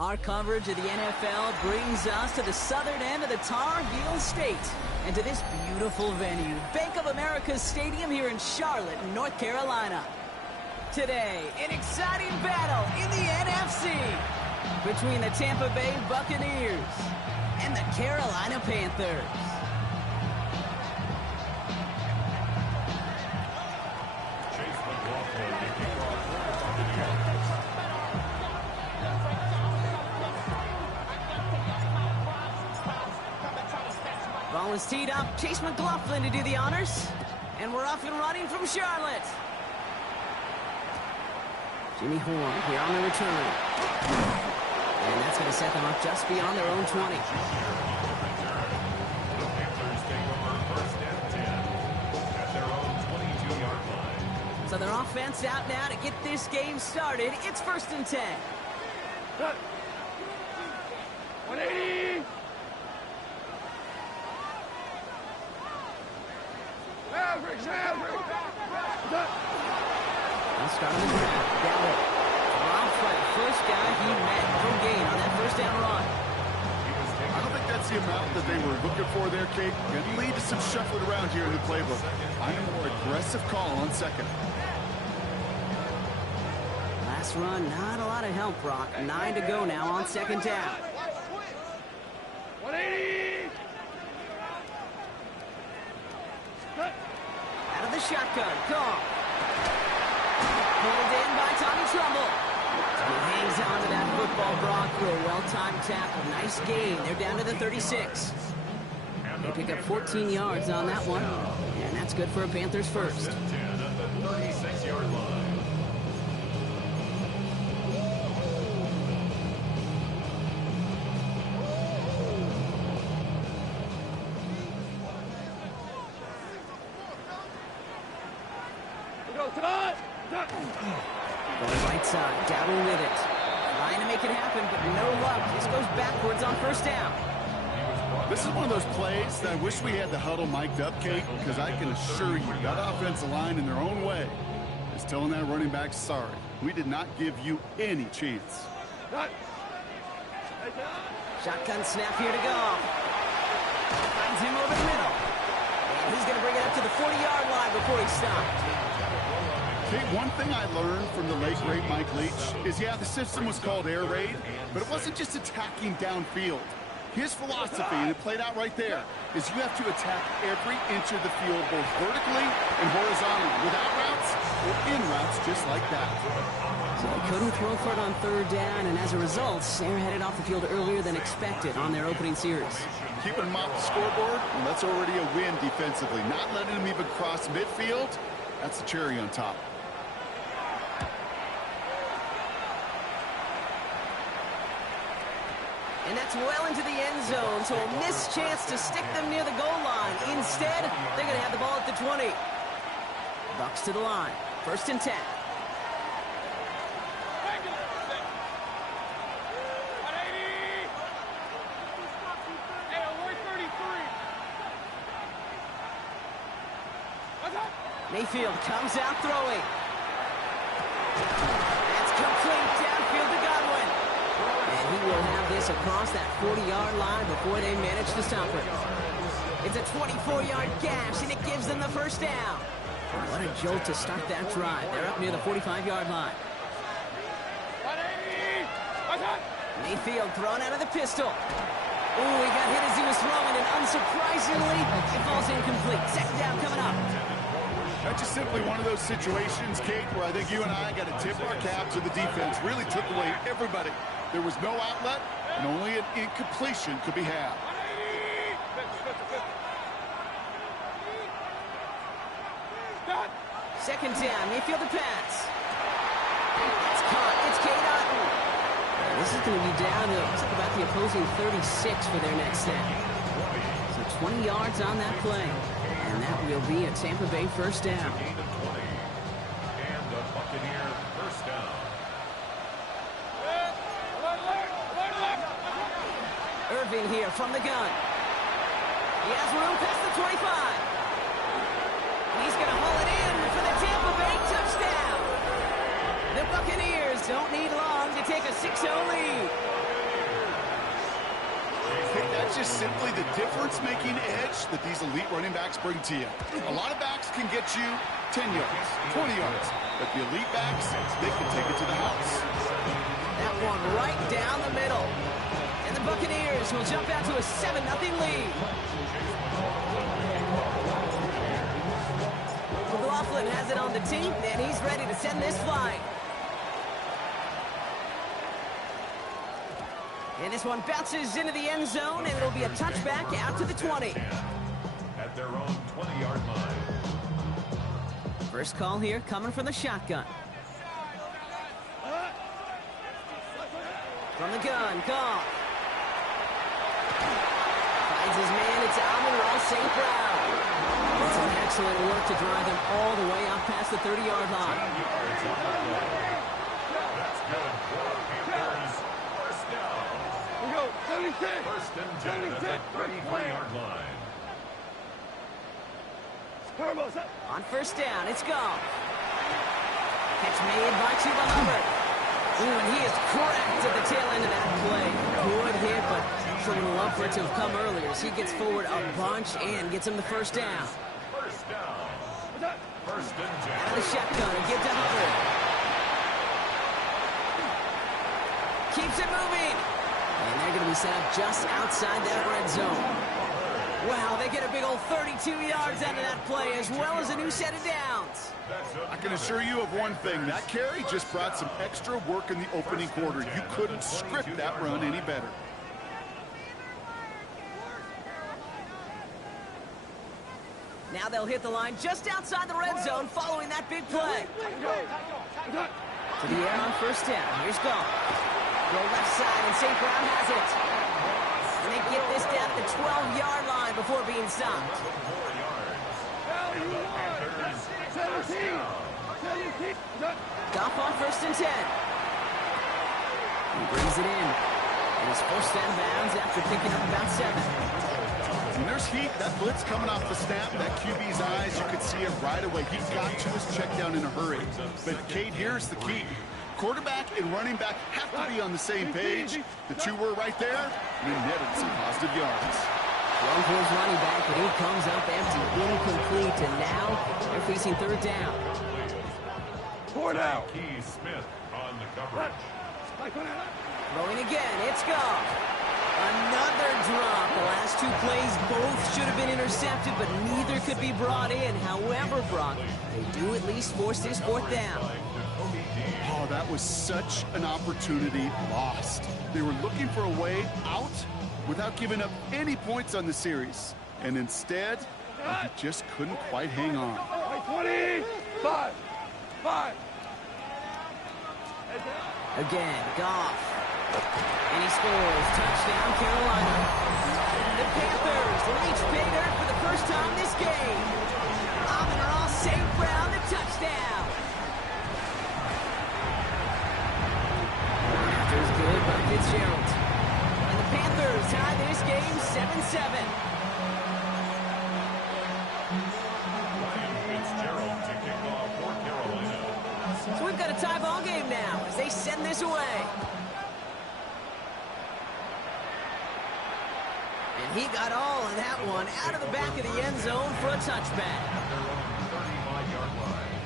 Our coverage of the NFL brings us to the southern end of the Tar Heel State and to this beautiful venue, Bank of America Stadium here in Charlotte, North Carolina. Today, an exciting battle in the NFC between the Tampa Bay Buccaneers and the Carolina Panthers. Ball is teed up. Chase McLaughlin to do the honors. And we're off and running from Charlotte. Jimmy Horn here on the return. And that's going to set them up just beyond their own 20. So their offense out now to get this game started. It's 1st and 10. 180. Average. Let's start on the ground. Gallup dropped by the first guy he met. No gain on that first down run. I don't think that's the amount that they were looking for there, Kate. Going to lead to some shuffling around here in the playbook. I'm a more aggressive call on second. Last run, not a lot of help, Brock. 9 to go now on second down. 180. Out of the shotgun, Goff. Pulled in by Tommy Trumbull. He hangs on to that football, Brock, for a well-timed tackle. Nice gain. They're down to the 36. They pick up 14 yards on that one, and that's good for a Panthers first. 36-yard line. Going right side, Dowdle with it. Trying to make it happen, but no luck. This goes backwards on first down. This is one of those plays that I wish we had the huddle mic'd up, Kate, because I can assure you that offensive line in their own way is telling that running back, sorry, we did not give you any chance. Shotgun snap here to go. Finds him over the middle. And he's going to bring it up to the 40-yard line before he stopped. Kate, one thing I learned from the late, great Mike Leach is, yeah, the system was called air raid, but it wasn't just attacking downfield. His philosophy, and it played out right there, is you have to attack every inch of the field, both vertically and horizontally, without routes or in routes just like that. So they couldn't throw for it on third down, and as a result, they're headed off the field earlier than expected on their opening series. Keeping them off the scoreboard, and that's already a win defensively. Not letting them even cross midfield, that's the cherry on top. And that's well into the end zone, so a missed chance to stick them near the goal line. Instead, they're going to have the ball at the 20. Bucks to the line. 1st and 10. Mayfield comes out throwing. That's complete downfield to Godwin. And he will have this across that 40-yard line before they manage to stop it. It's a 24-yard gash, and it gives them the first down. What a jolt to start that drive. They're up near the 45-yard line. Mayfield thrown out of the pistol. Ooh, he got hit as he was throwing, and unsurprisingly, it falls incomplete. Second down coming up. That's just simply one of those situations, Kate, where I think you and I got to tip our cap to the defense. Really took away everybody. There was no outlet, and only an incompletion could be had. Second down, Mayfield to pass. It's caught. It's Cade Otton. This is going to be down to about the opposing 36 for their next snap. So 20 yards on that play. And that will be a Tampa Bay first down. And the Buccaneer first down. Irving here from the gun. He has room past the 25. He's going to haul it in for the Tampa Bay touchdown. The Buccaneers don't need long to take a 6-0 lead. It's just simply the difference-making edge that these elite running backs bring to you. A lot of backs can get you 10 yards, 20 yards, but the elite backs, they can take it to the house. That one right down the middle. And the Buccaneers will jump out to a 7-0 lead. McLaughlin has it on the tee, and he's ready to send this flying. And this one bounces into the end zone, and it'll be a touchback out to the 20. At their own 20-yard line. First call here coming from the shotgun. From the gun, Goff. Finds his man, it's Amon-Ra St. Brown. It's some excellent work to drive them all the way up past the 30-yard line. That's good for Panthers. First down. We go, 76. First and 10 at the 33-yard line. On first down, it's Goff. Catch made by Chuba Hubbard. Ooh, and he is cracked at the tail end of that play. Good hit, but sure would love for it to have come earlier as he gets forward a bunch and gets him the first down. First down. First and 10. Out of the shotgun and give to Hubbard. Keeps it moving. And they're going to be set up just outside that red zone. Wow, they get a big old 32 yards out of that play as well as a new set of downs. I can assure you of one thing. That carry just brought some extra work in the opening quarter. You couldn't script that run any better. Now they'll hit the line just outside the red zone following that big play. To the air on first down. Here's Goff. Go left side, and St. Brown has it. And they get this down at the 12-yard line before being stopped. Goff on first and 10. He brings it in. And he's forced out of bounds after picking up about 7. When there's heat, that blitz coming off the snap, that QB's eyes, you could see it right away. He got to his check down in a hurry. But, Kate, here's the key. Quarterback and running back have to be on the same page. The two were right there, and they netted some positive yards. Long for his running back, but he comes up empty, incomplete, and now they're facing third down. Key Smith on the coverage. Throwing again, it's Goff. Another drop. The last two plays both should have been intercepted, but neither could be brought in. However, Brock, they do at least force this fourth down. Oh, that was such an opportunity lost. They were looking for a way out without giving up any points on the series. And instead, he just couldn't quite hang on. 25. Again, Goff. And he scores. Touchdown, Carolina. The Panthers reach pay dirt for the first time this game. Amon-Ra St. Brown, the touchdown. After's good by Fitzgerald. And the Panthers tie this game 7-7. Fitzgerald to kick off for Carolina. So we've got a tie ball game now as they send this away. And he got all of that one out of the back of the end zone for a touchback. At their own 35-yard line.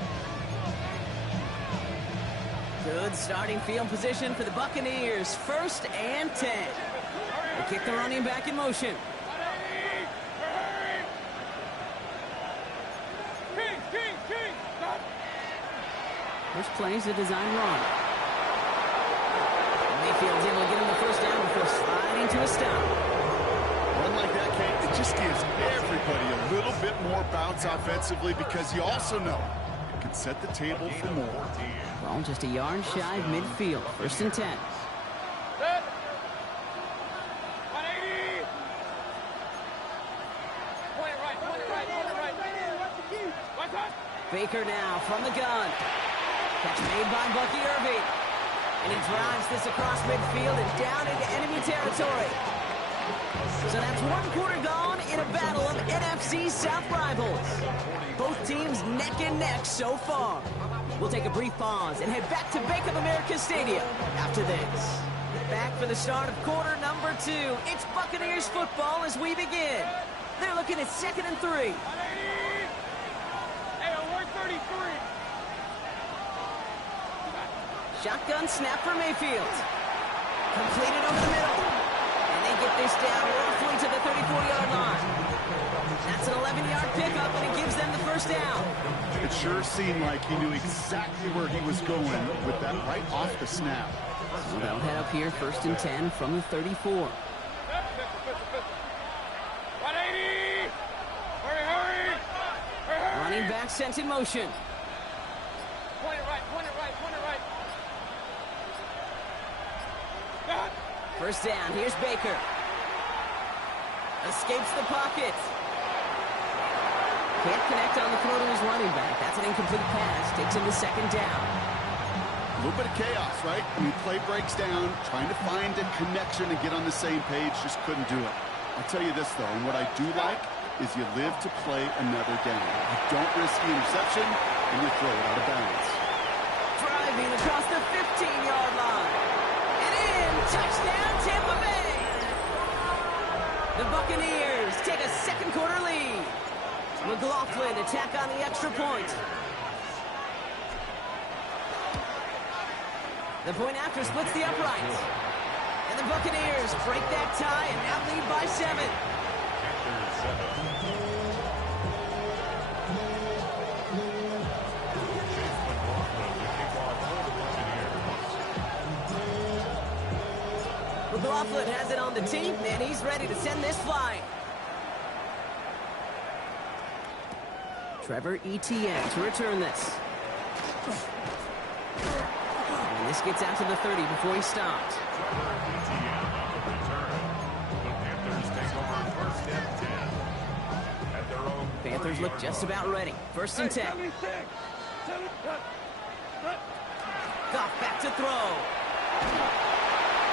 Good starting field position for the Buccaneers. First and 10. They kick the running back in motion. First play is a design run. Mayfield's able to get him the first down before sliding to a stop. One like that, Kate, it just gives everybody a little bit more bounce offensively because you also know it can set the table for more. Well, just a yard shy of midfield. First and 10. Baker now from the gun. Catch made by Bucky Irving. And he drives this across midfield and down into enemy territory. So that's one quarter gone in a battle of NFC South rivals. Both teams neck and neck so far. We'll take a brief pause and head back to Bank of America Stadium after this. Back for the start of quarter number 2. It's Buccaneers football as we begin. They're looking at 2nd and 3. Hey, on 133. Shotgun snap for Mayfield. Completed over the middle. And they get this down roughly to the 34-yard line. That's an 11-yard pickup, and it gives them the first down. It sure seemed like he knew exactly where he was going with that right off the snap. So they'll head up here 1st and 10 from the 34. 180. Hurry. Running back sent in motion. Point it right. First down, here's Baker. Escapes the pocket. Can't connect on the throw to his running back. That's an incomplete pass. Takes him to 2nd down. A little bit of chaos, right? I mean, play breaks down, trying to find a connection and get on the same page, just couldn't do it. I'll tell you this, though, and what I do like is you live to play another down. You don't risk the interception, and you throw it out of bounds. Driving across the 15-yard line. And in, touchdown, Tampa Bay. The Buccaneers take a second-quarter lead. McLaughlin attack on the extra point. The point after splits the uprights. And the Buccaneers break that tie and now lead by 7. McLaughlin has it on the team, and he's ready to send this flying. Trevor Etienne to return this. And this gets out to the 30 before he stopped. Panthers look just about ready. 1st and 10. Goff back to throw.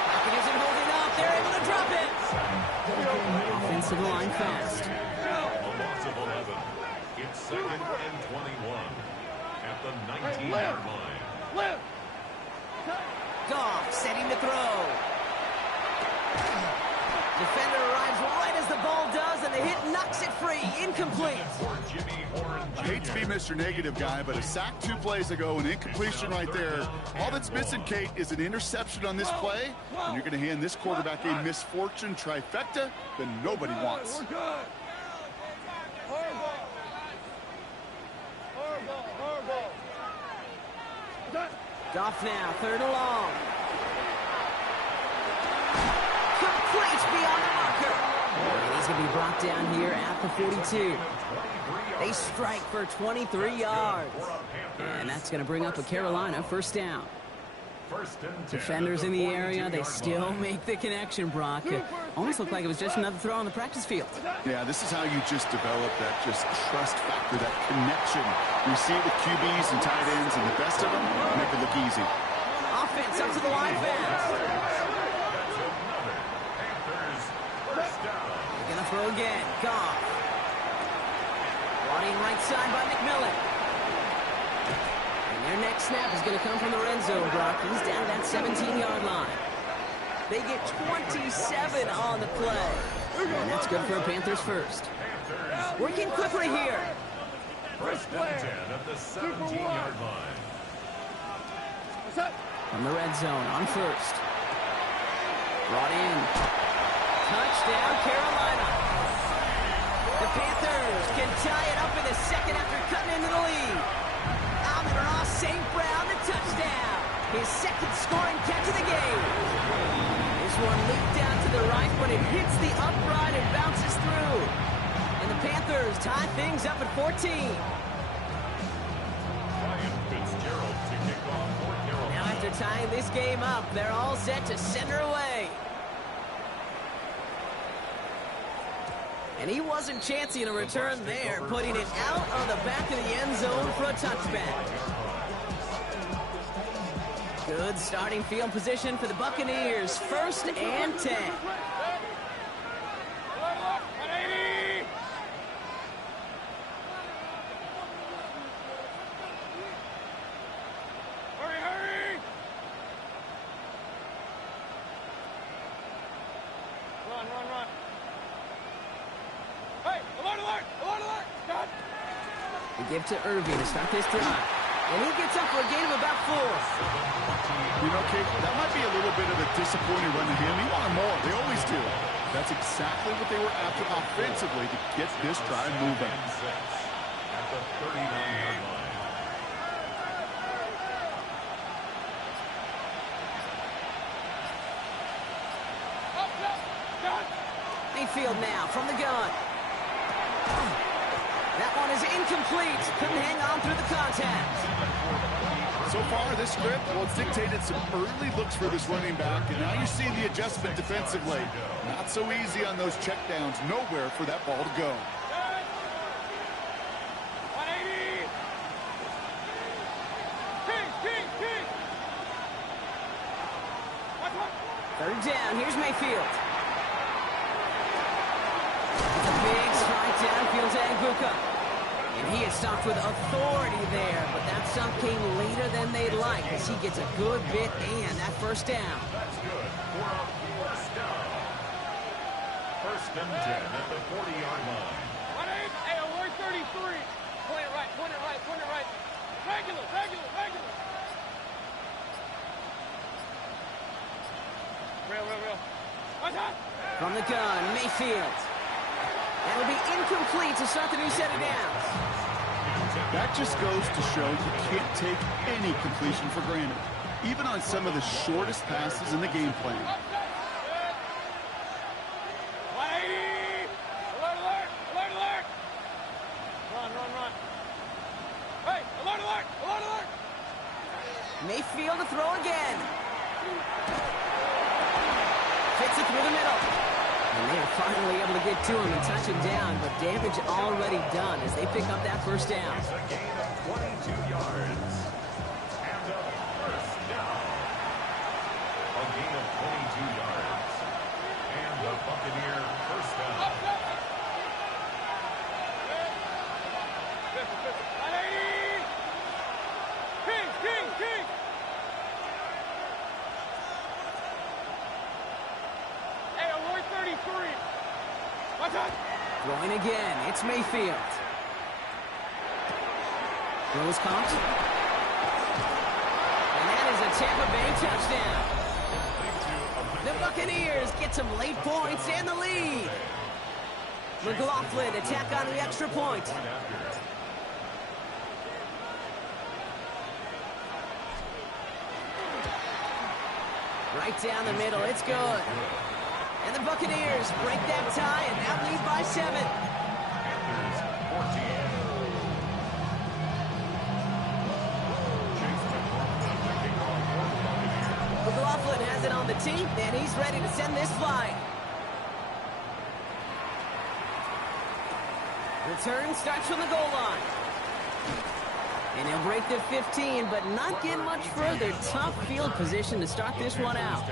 Falcon isn't holding up. They're able to drop it. Offensive line fast. It's 2nd and 21 at the 19-yard line. Goff setting to throw. Defender arrives right as the ball does, and the hit knocks it free. Incomplete. I hate to be Mr. Negative guy, but a sack 2 plays ago, an incompletion right there. All that's missing, Kate, is an interception on this play, and you're going to hand this quarterback a misfortune trifecta that nobody wants. Goff now, 3rd and long. Complete beyond the marker. And he's going to be brought down here at the 42. They strike for 23 yards. And that's going to bring up a Carolina 1st down. Defenders in the area, they still make the connection, Brock. Almost looked like it was just another throw on the practice field. Yeah, this is how you just develop that just trust factor, that connection. You see it with QBs and tight ends, and the best of them make it look easy. Offense up to the line fast. They're going to throw again. Goff. Running right side by McMillan. Their next snap is going to come from the red zone, Brock. He's down at that 17-yard line. They get 27 on the play. And that's good for a Panthers first. Working quickly here. First and 10 at the 17-yard line. From the red zone on first. Brought in. Touchdown, Carolina. The Panthers can tie it up in the second after cutting into the lead. Amon-Ra St. Brown, the touchdown. His 2nd scoring catch of the game. This one leaped down to the right, but it hits the upright and bounces through. And the Panthers tie things up at 14. Now after tying this game up, they're all set to send her away. And he wasn't chancing a return there, putting it out on the back of the end zone for a touchback. Good starting field position for the Buccaneers. 1st and 10. run. Hey, alert, alert, alert, alert. Cut. They give to Irving to start this drive. And he gets up for a gain of about 4. You know, Kate, that might be a little bit of a disappointing run to him. He wanted more. They always do. That's exactly what they were after offensively to get this drive moving. At the 39-yard line. Mayfield now from the gun. That one is incomplete. Couldn't hang on through the contact. So far, this script, well, it's dictated some early looks for this running back, and now you're seeing the adjustment defensively. Not so easy on those checkdowns. Nowhere for that ball to go. 180. King. Third down. Here's Mayfield. It's a big strike downfield to Anguka. And he is stopped with authority there, but that stop came later than they'd like as he gets a good bit and that first down. That's good for a first down. First and 10 at the 40-yard line. 180. Hey, alert 33. Point it right. Regular. Real. What's up? From the gun, Mayfield. That'll be incomplete to start the new set of downs. That just goes to show you can't take any completion for granted, even on some of the shortest passes in the game plan. 180. Alert. Run. Hey, alert. Mayfield to throw again. Fits it through the middle. And they are finally able to get to him and touch him down, but damage already done as they pick up that first down. It's a gain of 22 yards. And a first down. A gain of 22 yards. And the Buccaneer first down. 180. King. Hey, alert 33. What's up? Throwing again, it's Mayfield. Throws caught. And that is a Tampa Bay touchdown. The Buccaneers get some late points and the lead. McLaughlin attack on the extra point. Right down the middle, it's good. And the Buccaneers break that tie and now lead by 7. McLaughlin has it on the tee, and he's ready to send this flying. Return starts from the goal line. And he'll break the 15, but not get much further. Tough field position to start this one out.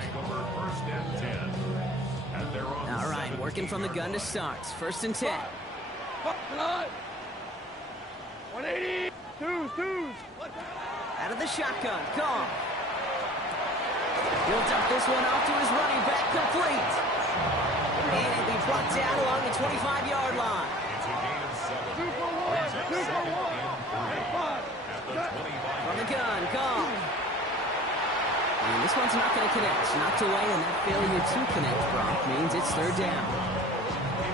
All right, working from the gun to start. First and 10. 180. Twos. Out of the shotgun, Goff. He'll dump this one off to his running back, complete. And it'll be brought down along the 25-yard line. It's a gain of 7. 2 for 1. From the gun, Goff. And this one's not going to connect. Knocked away, and that failure to connect, Brock, means it's third down.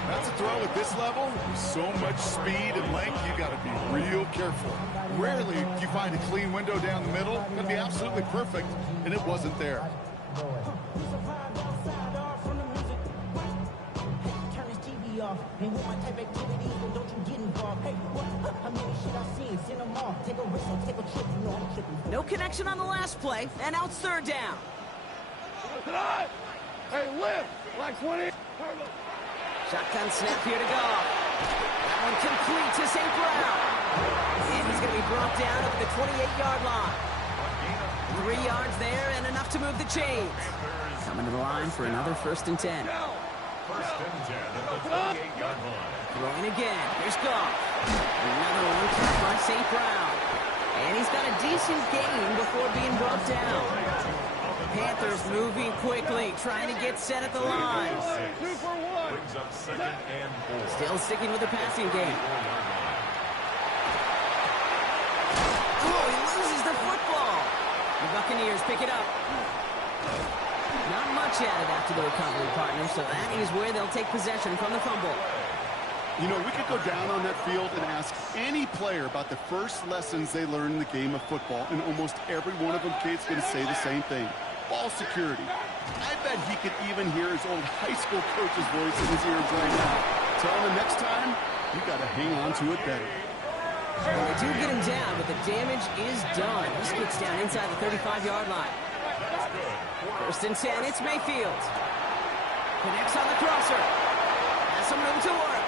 That's a throw at this level. With so much speed and length, you got to be real careful. Rarely do you find a clean window down the middle. It's going to be absolutely perfect, and it wasn't there. No connection on the last play, and now it's third down. Hey, lift! Like 20. Shotgun snap here to go. That one complete to St. Brown. And he's going to be brought down at the 28-yard line. 3 yards there and enough to move the chains. Coming to the line for another first and 10. First and 10 at the 28-yard line. Throwing again. Here's Goff. Another one caught by St. Brown. And he's got a decent gain before being brought down. Panthers moving quickly, trying to get set at the line. 2 for 1. Brings up 2nd and 4. Still sticking with the passing game. Oh, he loses the football. The Buccaneers pick it up. Not much added after the recovery, partner, so that is where they'll take possession from the fumble. You know, we could go down on that field and ask any player about the first lessons they learned in the game of football, and almost every one of them kids going to say the same thing. Ball security. I bet he could even hear his old high school coach's voice in his ears right now. Tell him the next time, you got to hang on to it better. Well, they do get him down, but the damage is done. He gets down inside the 35-yard line. First and 10, it's Mayfield. Connects on the crosser. Has some room to work.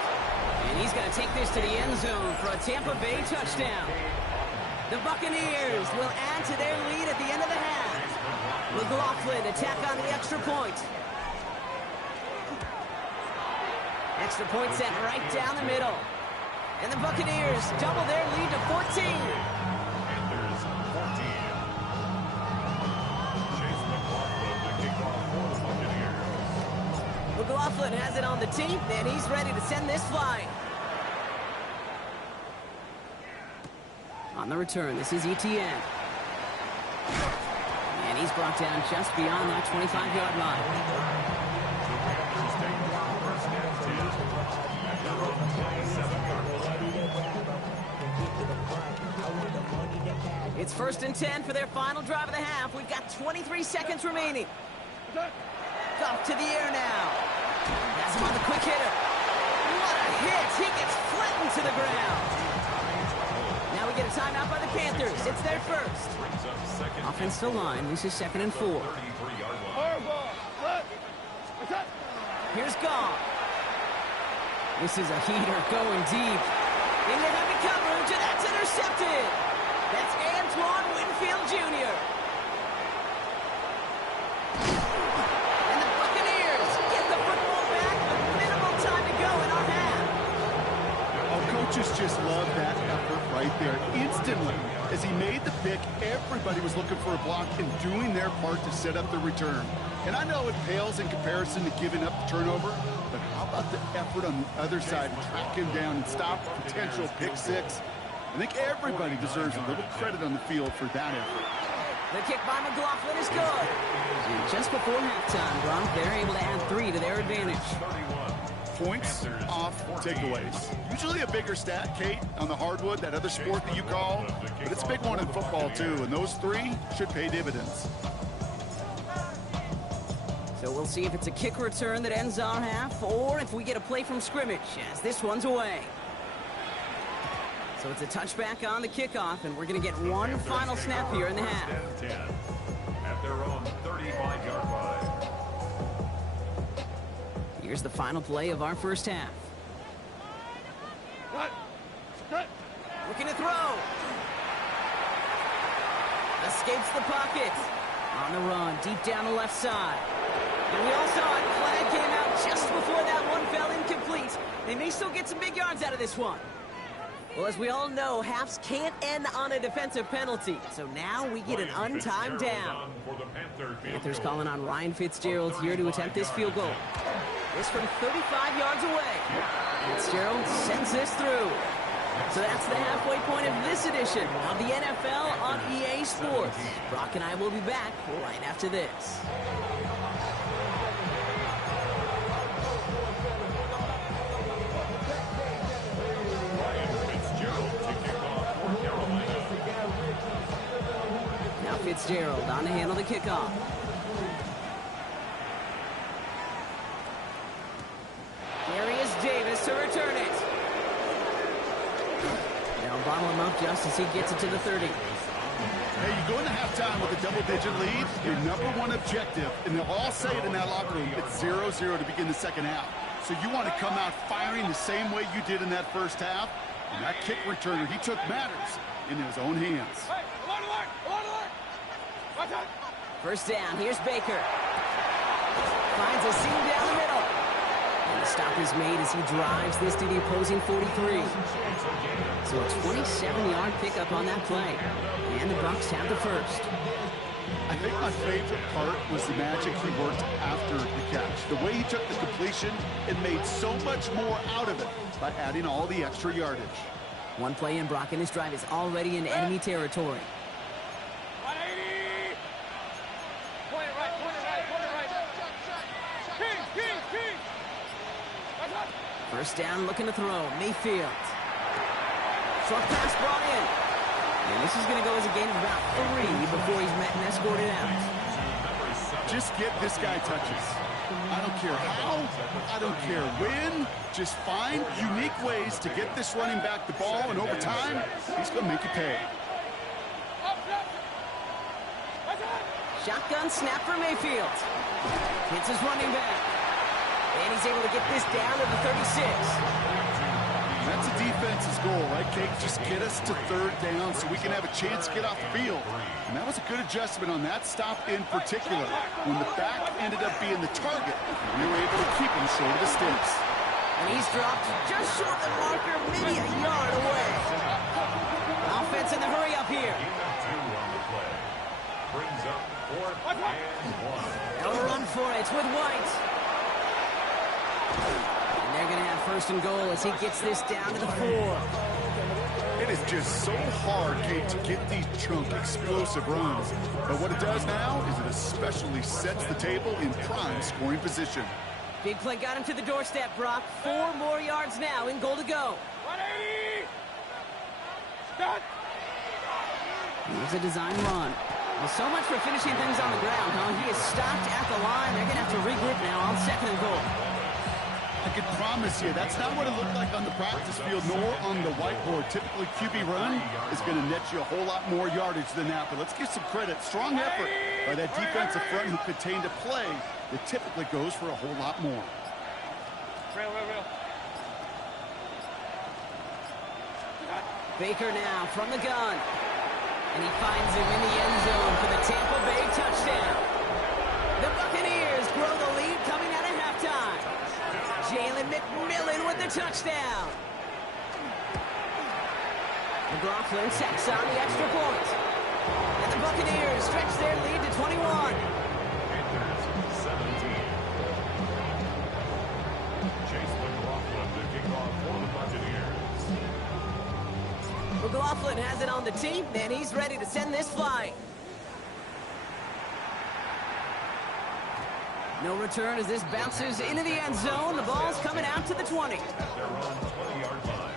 And he's going to take this to the end zone for a Tampa Bay touchdown. The Buccaneers will add to their lead at the end of the half. McLaughlin attack on the extra point. Extra point set right down the middle. And the Buccaneers double their lead to 14. Panthers 14. Chase McLaughlin to kick off for the Buccaneers. McLaughlin has it on the tee, and he's ready to send this flying. On the return, this is Etienne. And he's brought down just beyond that 25-yard line. The Panthers take first and 10 at their own 27-yard line. It's first and 10 for their final drive of the half. We've got 23 seconds remaining. Off to the air now. Has him on the quick hitter. What a hit. He gets flattened to the ground. Now we get a timeout by the Panthers. It's their first. Offensive line. This is 2nd and 4. 33-yard line. Here's Goff. This is a heater going deep. Into heavy coverage, and that's intercepted. That's Antoine Winfield Jr. And the Buccaneers get the football back with minimal time to go in our half. Oh, coaches just love that effort right there. Instantly, as he made the pick, everybody was looking for a block and doing their part to set up the return. And I know it pales in comparison to giving up the turnover, but how about the effort on the other side to track him down and stop a potential pick six? I think everybody deserves a little credit on the field for that effort. The kick by McLaughlin is good. And just before halftime, Gronk, they're able to add 3 to their advantage. 31. Points off takeaways. Usually a bigger stat, Kate, on the hardwood, that other sport that you call, but it's a big one in football too, and those 3 should pay dividends. So we'll see if it's a kick return that ends our half, or if we get a play from scrimmage, as this one's away. So it's a touchback on the kickoff, and we're going to get one final snap here in the half. 10 at their own 35-yard line. Here's the final play of our first half. Looking to throw. Escapes the pocket. On the run, deep down the left side. And we all saw it. Flag came out just before that one fell incomplete. They may still get some big yards out of this one. Well, as we all know, halves can't end on a defensive penalty. So now we get an untimed down. Panthers calling on Ryan Fitzgerald here to attempt this field goal. This from 35 yards away. Fitzgerald sends this through. So that's the halfway point of this edition of the NFL on EA Sports. Brock and I will be back right after this. Now Fitzgerald on to handle the kickoff. Here is Davis to return it. They'll bottle him up just as he gets it to the 30. Hey, you go into halftime with a double-digit lead, your #1 objective, and they'll all say it in that locker room, it's 0-0 to begin the second half. So you want to come out firing the same way you did in that first half, and that kick returner, he took matters in his own hands. Hey, watch out. First down, here's Baker. Finds a seam down the middle. And the stop is made as he drives this to the opposing 43. So a 27-yard pickup on that play. And the Bucs have the first. I think my favorite part was the magic he worked after the catch. The way he took the completion and made so much more out of it by adding all the extra yardage. One play in, Brock, and this drive is already in enemy territory. 180! Point it right, point it right, point it right. King! First down, looking to throw. Mayfield. Short pass brought in. And this is going to go as a gain of about 3 before he's met and escorted out. Just get this guy touches. I don't care how, I don't care when. Just find unique ways to get this running back the ball, and over time, he's going to make you pay. Shotgun snap for Mayfield. Hits his running back. And he's able to get this down to the 36. That's a defense's goal, right, Kate? Just get us to 3rd down so we can have a chance to get off the field. And that was a good adjustment on that stop in particular. When the back ended up being the target, we were able to keep him short of the sticks. And he's dropped just short of the marker, maybe a yard away. Offense in the hurry up here. Brings up 4th and 1. They'll run for it with White. And they're going to have 1st and goal as he gets this down to the 4. It is just so hard, Kate, to get these chunk, explosive runs. But what it does now is it especially sets the table in prime scoring position. Big play got him to the doorstep, Brock. 4 more yards now in goal to go. 180! Stop! Here's a design run. Well, so much for finishing things on the ground, huh? He is stopped at the line. They're going to have to regroup now on 2nd and goal. I can promise you, that's not what it looked like on the practice field, nor on the whiteboard. Typically, QB run is going to net you a whole lot more yardage than that. But let's give some credit. Strong effort by that defensive front who contained a play that typically goes for a whole lot more. Real. Baker now from the gun. And he finds him in the end zone for the Tampa Bay touchdown. The Buccaneers grow the lead coming out of halftime. Jalen McMillan with the touchdown. McLaughlin sacks on the extra point. And the Buccaneers stretch their lead to 21. Panthers 17. Chase McLaughlin to kick off for the Buccaneers. McLaughlin has it on the team, and he's ready to send this flying. No return as this bounces into the end zone. The ball's coming out to the 20. They're on 20-yard line.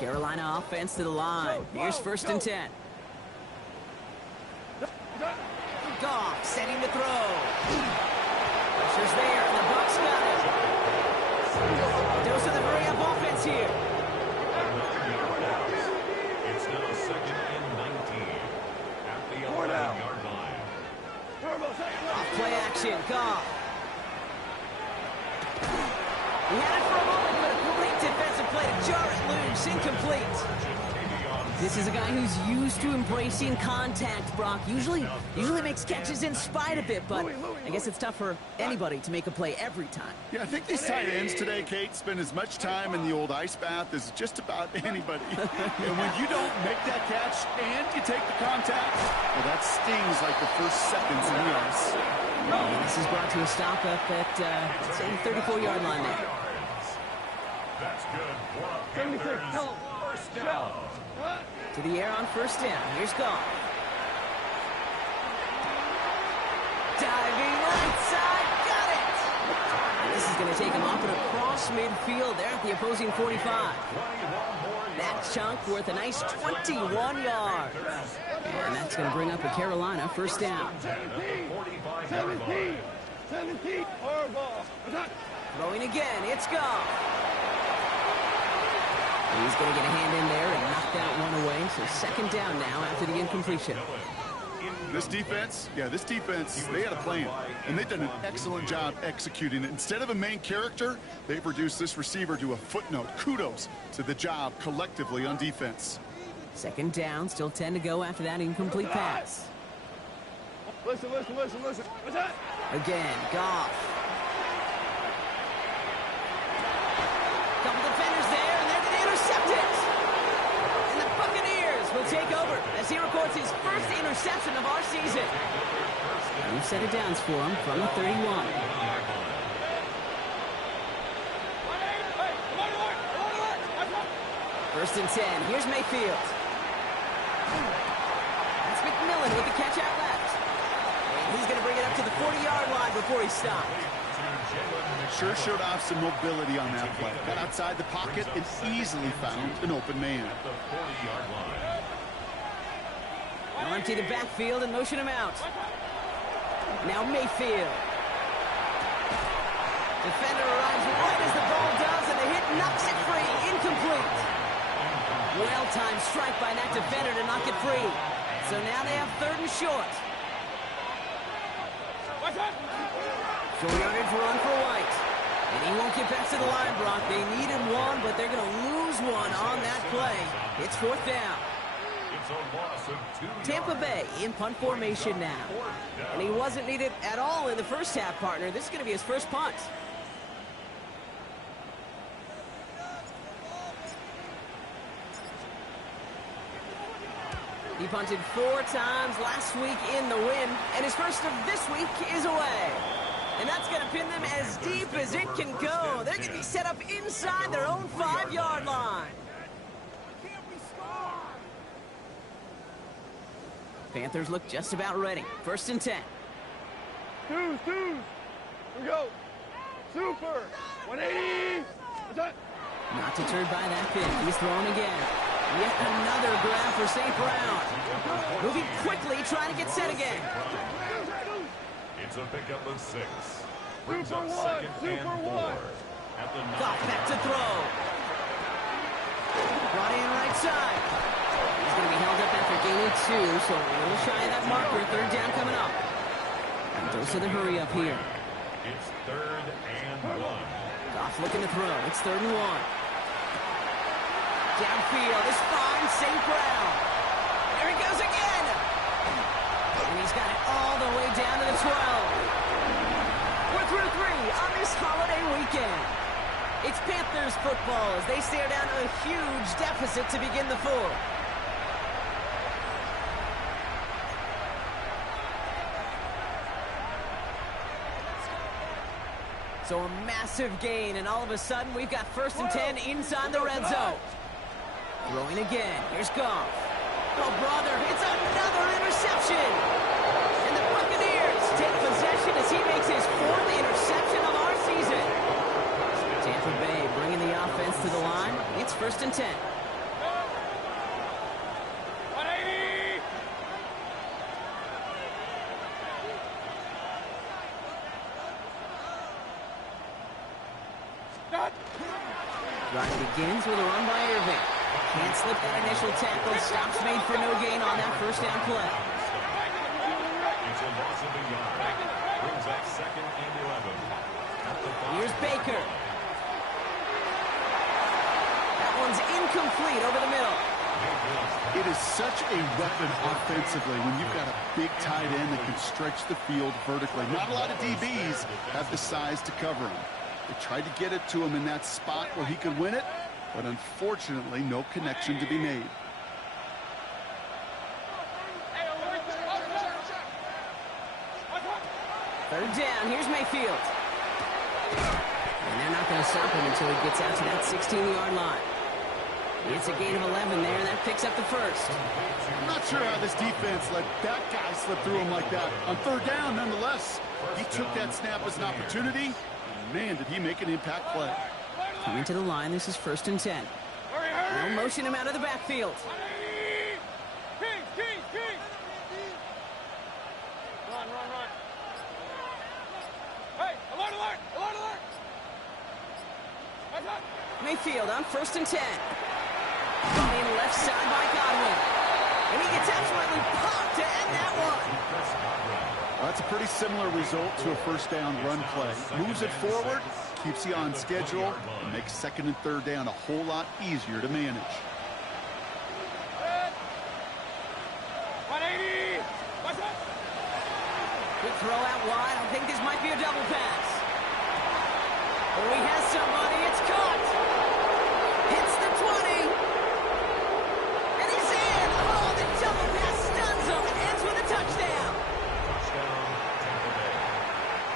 Carolina offense to the line. Here's 1st and 10. Goff setting to throw. Pressure's there, and the Bucs got it. Dose of the hurry-up offense here. It's now 2nd and 19 at the 11-yard line. Off play action, Goff. He had it for a moment, but a great defensive play to jar it loose, incomplete. This is a guy who's used to embracing contact, Brock. Usually makes catches in spite of it, but I guess it's tough for anybody to make a play every time. Yeah, I think these tight ends today, Kate, spend as much time in the old ice bath as just about anybody. And when you don't make that catch and you take the contact, well, that stings like the first seconds in the ice. And this is brought to a stop up at, say, the 34-yard line there. That's good for a Panthers 1st down. To the air on 1st down. Here's Goff. Diving right side. Got it! And this is going to take him up and across midfield there at the opposing 45. That chunk worth a nice 21 yards. And that's going to bring up a Carolina 1st down. 17. Throwing again. It's Goff. He's going to get a hand in there and knock that one away. So 2nd down now after the incompletion. This defense, they had a plan. And they've done an excellent job executing it. Instead of a main character, they've reduced this receiver to a footnote. Kudos to the job collectively on defense. 2nd down, still 10 to go after that incomplete pass. Listen. What's that? Again, Goff. Couple defenders there, and they're going to intercept it. And the Buccaneers will take over as he records his first interception of our season. New set of downs for him from the 31. First and 10. Here's Mayfield. That's McMillan with the catch out left. And he's going to bring it up to the 40-yard line before he stopped. Sure showed off some mobility on that play. Got outside the pocket and easily found an open man. They'll empty the backfield and motion him out. Now Mayfield. Defender arrives right as the ball does, and the hit knocks it free. Incomplete. Well-timed strike by that defender to knock it free. So now they have 3rd and short. Short yardage run for White. And he won't get back to the line, Brock. They needed one, but they're going to lose one on that play. It's 4th down. It's a loss of 2 Tampa yards. Bay in punt formation now. And he wasn't needed at all in the first half, partner. This is going to be his first punt. He punted 4 times last week in the win, and his first of this week is away. And that's going to pin them as deep as it can go. They're going to be set up inside their own 5-yard line. Panthers look just about ready. First and 10. Twos. Here we go. Super. 180. Not deterred by that pick. He's throwing again. Yet another grab for St. Brown. Moving quickly, trying to get set again. It's a pickup of 6. Brings up 2nd and 4. At the Goff back to throw. Brought in right side. He's going to be held up after gaining 2, so a little shy of that marker. 3rd down coming up. And dose of the hurry up here. It's 3rd and 1. Goff looking to throw. It's 3rd and 1. Downfield, this finds St. Brown. There he goes again. And he's got it all the way down to the 12. We're through 3 on this holiday weekend. It's Panthers football as they stare down a huge deficit to begin the 4th. So a massive gain, and all of a sudden we've got 1st and 10 inside the red zone. Throwing again. Here's Goff. Oh, brother, it's another interception. And the Buccaneers take possession as he makes his 4th interception of our season. Tampa Bay bringing the offense to the line. It's 1st and 10. 180. Drive begins with a run by Irving. Can't slip that initial tackle. Stops made for no gain on that 1st down play. It's a loss of a yard. Brings up 2nd and 11. At the 5. Here's Baker. That one's incomplete over the middle. It is such a weapon offensively when you've got a big tight end that can stretch the field vertically. Not a lot of DBs have the size to cover him. They tried to get it to him in that spot where he could win it, but unfortunately, no connection to be made. Third down. Here's Mayfield. And they're not going to stop him until he gets out to that 16-yard line. It's a gain of 11 there. That picks up the 1st. I'm not sure how this defense let that guy slip through him like that. On 3rd down, nonetheless, he took that snap as an opportunity. Man, did he make an impact play. Coming to the line, this is 1st and 10. They'll motion him out of the backfield. King. Run. Hey, alert. Mayfield on 1st and 10. Brought in left side by Godwin. And he gets absolutely popped to end that one. That's a pretty similar result to a 1st down run play. Moves it forward, keeps you on schedule, and makes 2nd and 3rd down a whole lot easier to manage. 180. Quick throw out wide. I think this might be a double pass. Oh, he has somebody. It's caught. Hits the 20. And he's in.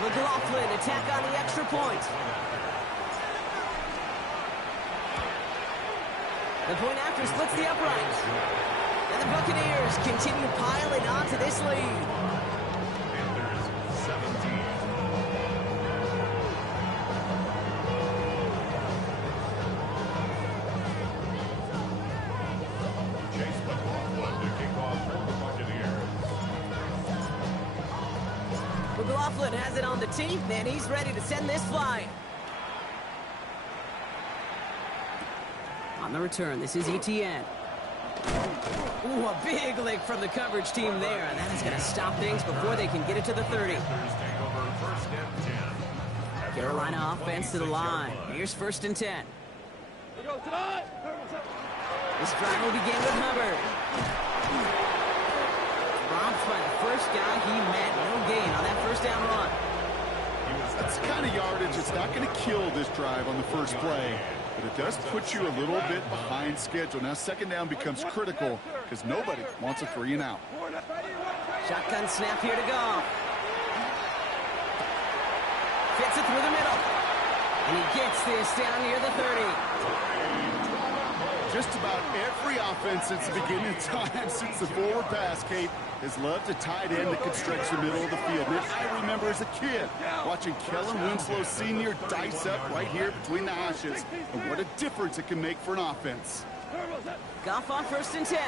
McLaughlin attack on the extra point. The point after splits the upright. And the Buccaneers continue piling onto this lead. Panthers 17. Chase McLaughlin to kick off for the Buccaneers. McLaughlin has it on the tee, and he's ready to send this flying. On the return, this is ETN. Ooh, a big lick from the coverage team there, and that is going to stop things before they can get it to the 30. Panthers take over first and 10. Carolina offense to the line. Here's first and 10. This drive will begin with Hubbard. Dropped by the first guy he met. No gain on that first down run. That's the kind of yardage that's not going to kill this drive on the first play, but it does put you a little bit behind schedule. Now second down becomes critical because nobody wants a 3 and out. Shotgun snap here to go. Fits it through the middle. And he gets this down near the 30. Just about every offense since the beginning of time, since the forward pass, Kate, has loved a tight end that could stretch the middle of the field. And I remember as a kid watching Kellen Winslow Sr. dice up right here between the hashes. And what a difference it can make for an offense. Goff on first and 10.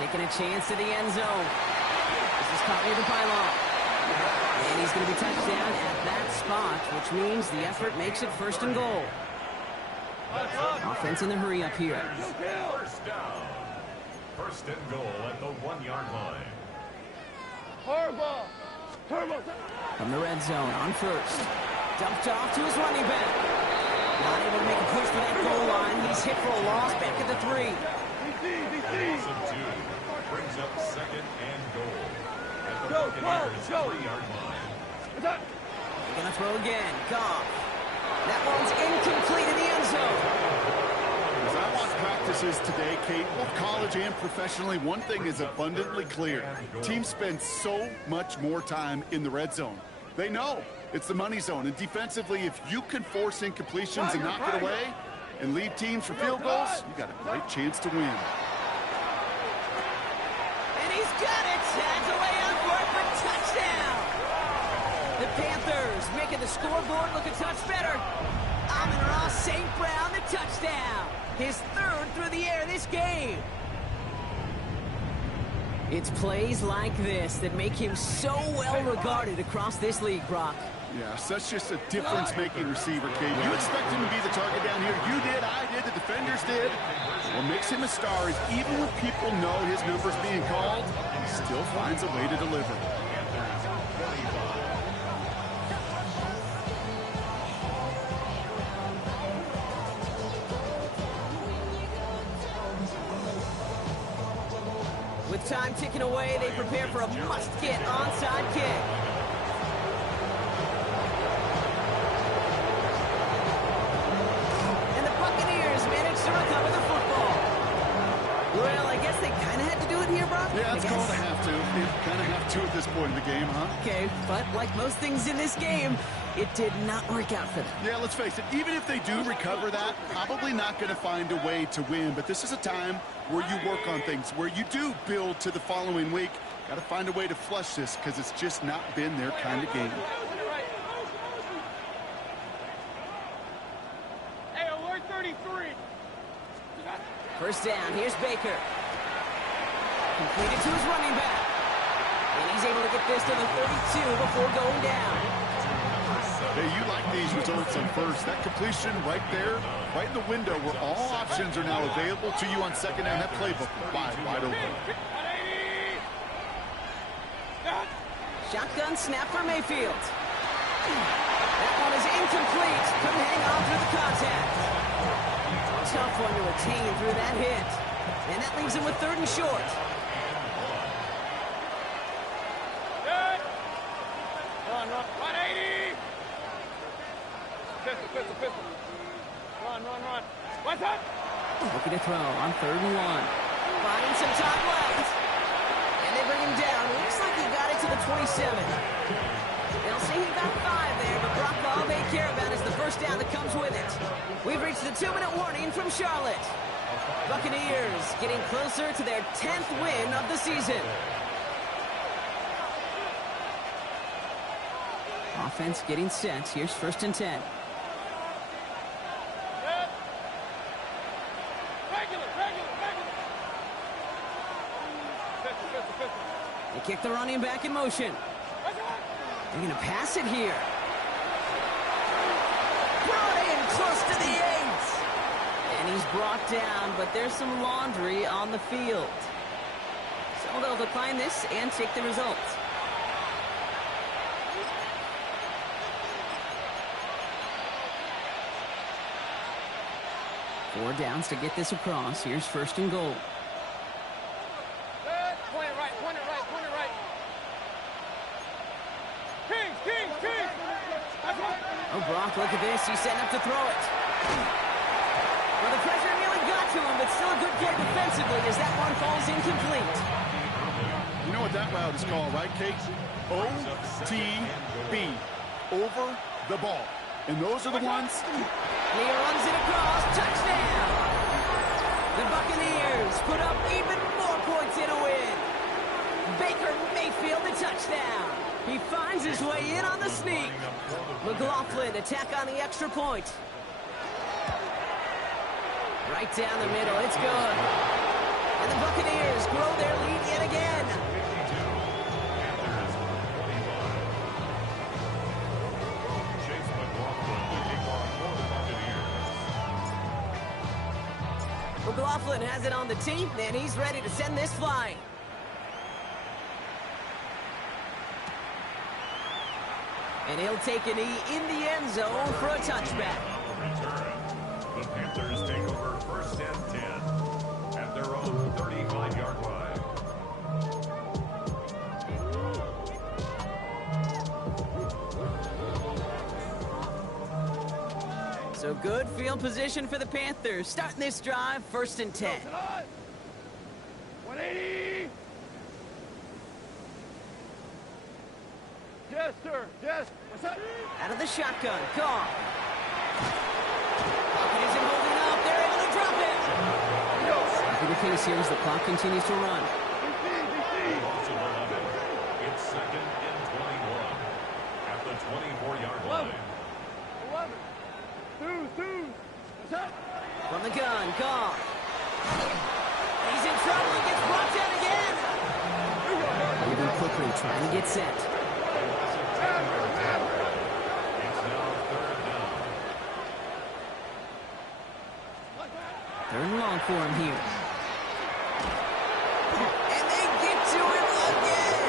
Taking a chance to the end zone. This is caught near the pylon. And he's going to be touched down at that spot, which means the effort makes it first and goal. Offense in the hurry up here. First down. First and goal at the 1-yard line. From the red zone on first. Dumped off to his running back. Not able to make a push for that goal line. He's hit for a loss back at the 3. Loss of 2. Brings up second and goal at the Buccaneers 3-yard line. They're going to throw again. Goff. That one's incomplete in the end zone. As I watch practices today, Kate, both college and professionally, one thing is abundantly clear. Teams spend so much more time in the red zone. They know it's the money zone. And defensively, if you can force incompletions and knock it away and lead teams for field goals, you got a great chance to win. And he's got it. Tagged away on for it for touchdown. The Panthers making the scoreboard look a touch better. Amon-Ra St. Brown, the touchdown. His 3rd through the air this game. It's plays like this that make him so well regarded across this league, Brock. Yeah, such just a difference-making receiver, Kate. You expect him to be the target down here. You did, I did, the defenders did. What makes him a star is even when people know his number's being called, he still finds a way to deliver. With time ticking away, they prepare for a must-get onside kick. And the Buccaneers manage to recover the football. Well, I guess they kind of had to do it here, Brock. Yeah, it's called a have to. You kind of have to at this point in the game, huh? Okay, but like most things in this game, it did not work out for them. Yeah, let's face it, even if they do recover that, probably not going to find a way to win. But this is a time where you work on things, where you do build to the following week. Got to find a way to flush this because it's just not been their kind of game. Hey, alert 33. First down, here's Baker. Completed to his running back. And he's able to get this to the 32 before going down. Hey, you like these results on first. That completion right there, right in the window where all options are now available to you on second down. That playbook wide open. Shotgun snap for Mayfield. That one is incomplete. Couldn't hang on through the contact. Tough one to retain through that hit. And that leaves him with 3rd and short. Run, 180. Pistol. Run. What's up? Looking to throw on 3rd and 1. Finding some time left. And they bring him down. Looks like he got it to the 27. They'll say he got 5 there, but Brock, all they care about is the first down that comes with it. We've reached the 2-minute warning from Charlotte. Buccaneers getting closer to their 10th win of the season. Offense getting set. Here's 1st and 10. They kick the running back in motion. They're going to pass it here. Brought in close to the 8. And he's brought down, but there's some laundry on the field. So they'll decline this and take the result. Four downs to get this across. Here's 1st and goal. Point it right, point it right, point it right. King. Oh, Brock, look at this. He's setting up to throw it. Well, the pressure nearly got to him, but still a good play defensively as that one falls incomplete. You know what that route is called, right, Kate? OTB. Over the ball. And those are the ones. He runs it across. Touchdown. The Buccaneers put up even more points in a win. Baker Mayfield the touchdown. He finds his way in on the sneak. McLaughlin attack on the extra point. Right down the middle. It's good. And the Buccaneers grow their lead yet again. McLaughlin has it on the team, and he's ready to send this flying. And he'll take a knee in the end zone for a touchback. The Panthers take over 1st and 10 at their own 35-yard line. So good field position for the Panthers. Starting this drive, 1st and 10. 180. Yes, sir. Yes. What's up? Out of the shotgun. Goff. Pocket isn't holding up. They're able to drop it. After the case here as the clock continues to run. It's 2nd and 21 at the 24-yard line. 11. Two. What's up? From the gun, Goff. He's in trouble and gets brought down again. Moving quickly, trying to get set. It's now 3rd down. 3rd and long for him here. And they get to him again.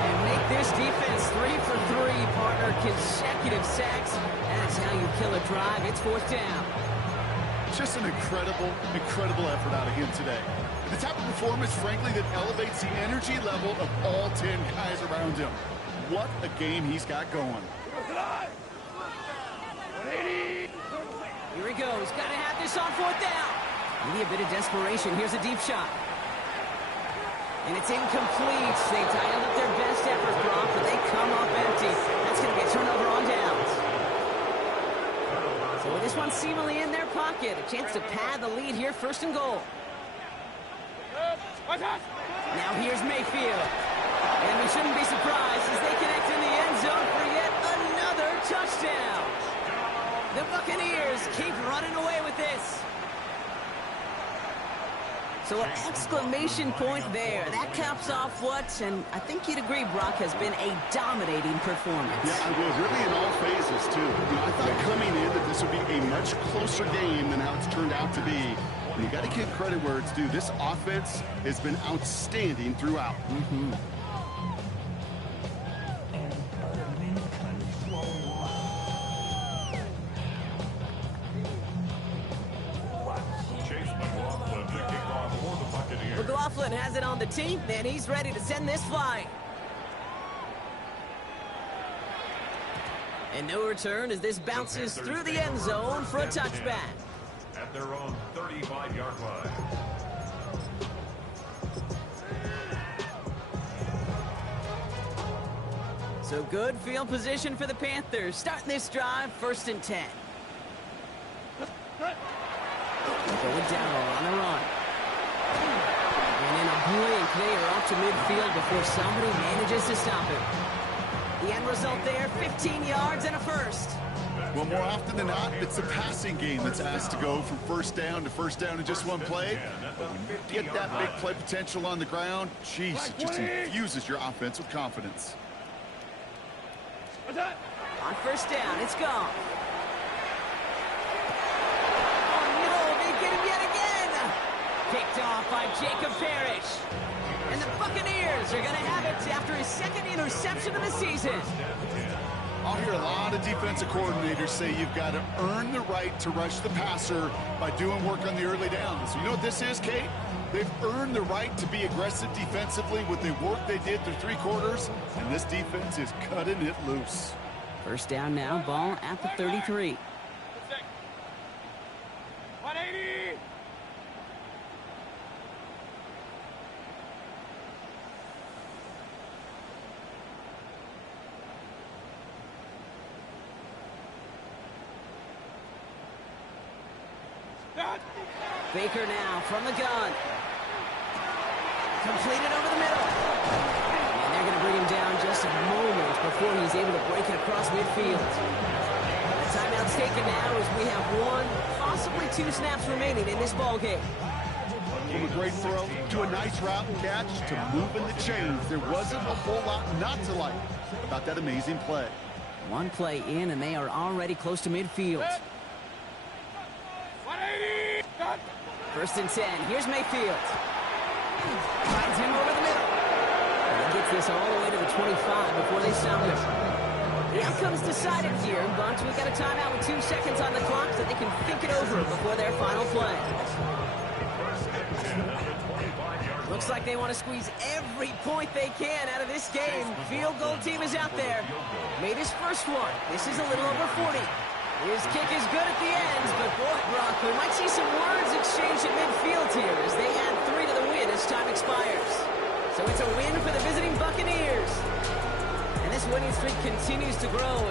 And make this defense 3 for 3, partner. Consecutive sacks. That's how you kill a drive. It's 4th down. Just an incredible effort out of him today. The type of performance, frankly, that elevates the energy level of all 10 guys around him. What a game he's got going. Here he goes. Got to have this on 4th down. Maybe a bit of desperation. Here's a deep shot. And it's incomplete. They dialed up their best effort, Brock, but they come up empty. That's going to be a turnover on downs. So with this one seemingly in their pocket, a chance to pad the lead here, 1st and goal. Now here's Mayfield. And we shouldn't be surprised as they connect in the end zone for yet another touchdown. The Buccaneers keep running away with this. So an exclamation point there. That caps off what, and I think you'd agree, Brock, has been a dominating performance. Yeah, I will. Really in all phases, too. I thought coming in that this would be a much closer game than how it's turned out to be. And you got to give credit where it's due. This offense has been outstanding throughout. McLaughlin has it on the team, and he's ready to send this flying. And no return as this bounces through the end zone for a touchback. At their own 35-yard line. So good field position for the Panthers. Starting this drive, 1st and 10. Going down on the run. And in a blink, they are off to midfield before somebody manages to stop him. The end result there, 15 yards and a first. Well, more often than not, it's the passing game that's asked to go from first down in just one play. But when you get that big play potential on the ground, geez, it just infuses your offense with confidence. On 1st down, it's gone. Oh, no, they get him yet again. Picked off by Jacob Parrish. And the Buccaneers are going to have it after his 2nd interception of the season. I'll hear a lot of defensive coordinators say you've got to earn the right to rush the passer by doing work on the early downs. You know what this is, Kate? They've earned the right to be aggressive defensively with the work they did through 3 quarters, and this defense is cutting it loose. 1st down now, ball at the 33. 180! Baker now from the gun. Completed over the middle. And they're going to bring him down just a moment before he's able to break it across midfield. The timeout's taken now as we have 1, possibly 2 snaps remaining in this ball game. From a great throw to a nice route and catch to moving the chains, there wasn't a whole lot not to like about that amazing play. 1 play in, and they are already close to midfield. 180! 1st and 10. Here's Mayfield. Finds him over the middle. And he gets this all the way to the 25 before they stop him. The outcome's decided here, but we've got a timeout with 2 seconds on the clock so they can think it over before their final play. Looks like they want to squeeze every point they can out of this game. Field goal team is out there. Made his first one. This is a little over 40. His kick is good at the end, but boy, Brock, we might see some words exchanged at midfield here as they add 3 to the win as time expires. So it's a win for the visiting Buccaneers. And this winning streak continues to grow as